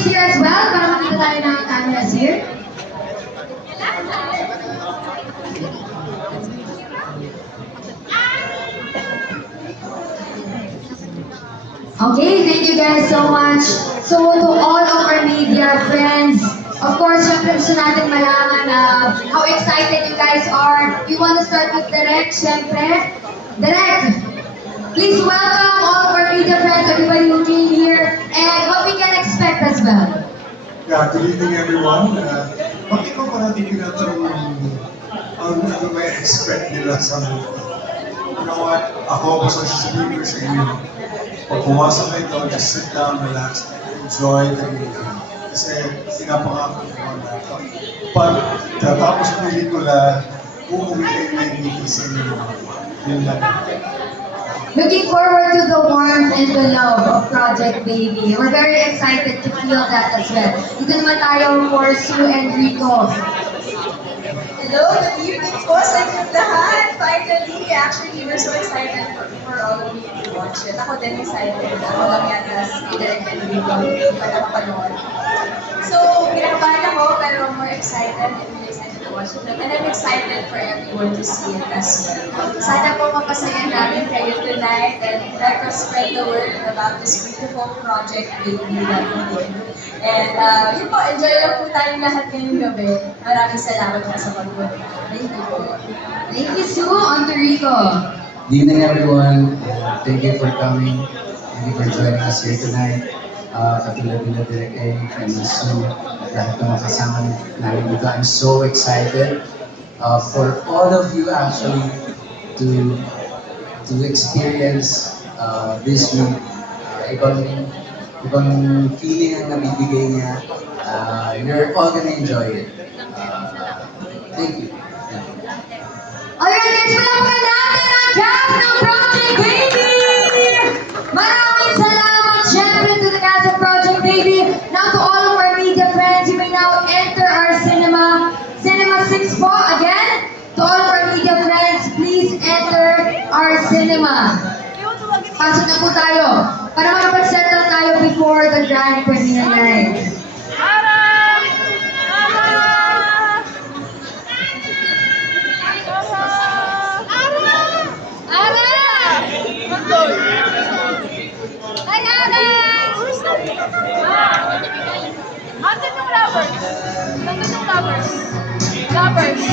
cameras here as well para makita tayo ng cameras here. Okay, thank you guys so much. So to all of our media friends, of course, syempre gusto natin malaman how excited you guys are. We want to start with Direk, syempre. Direk, please welcome all of our media friends, everybody who came here, and what we can expect as well. Yeah, good evening everyone. Bakit ko parati tinatanong ano may expect nila sa movie? You know what? Ako, basta sasabihin ko sa inyo, pag pumasok kayo doon, just sit down, relax, enjoy the movie. Kasi pinapangako ko na pag tatapos ng pelikula, uuwi kayo na yung sa inyo. Yun lang. Looking forward to the warmth and the love of Project Baby. We're very excited to feel that as well. Dito naman tayo for Sue and Rico. Hello, good evening po sa inyong lahat. Finally, actually, we're so excited for all of you to watch it. Ako din excited. Ako lang yata si Direk and Rico, pa nakapanood. So, kinakabahan ako, pero more excited. I'm really excited to watch it. And I'm excited for everyone to see it as well. Sana po mapasaya namin kayo tonight and let us spread the word about this beautiful project baby that we did. And yun po, enjoy lang po tayong lahat ngayong gabi. Maraming salamat po sa pagpunta. Thank you po. Thank you, Sue. On to Rico. Good evening, everyone. Thank you for coming. Thank you for joining us here tonight. Katulad nila Direk and Sue, at lahat ng mga kasama namin dito. I'm so excited for all of you actually to experience this movie. Ibang feeling ang nabibigay niya. You're all gonna enjoy it. Thank you. Alright guys, palakpakan natin ang cast ng Project Baby! Maraming salamat syempre to the cast of Project Baby. Now to all of our media friends, you may now enter our cinema. Cinema 6 po, again. To all of our media friends, please enter our cinema. Pasok na po tayo para makapag-settle tayo before the grand premiere night. Nandun yung lovers. Nandun yung lovers. Lovers.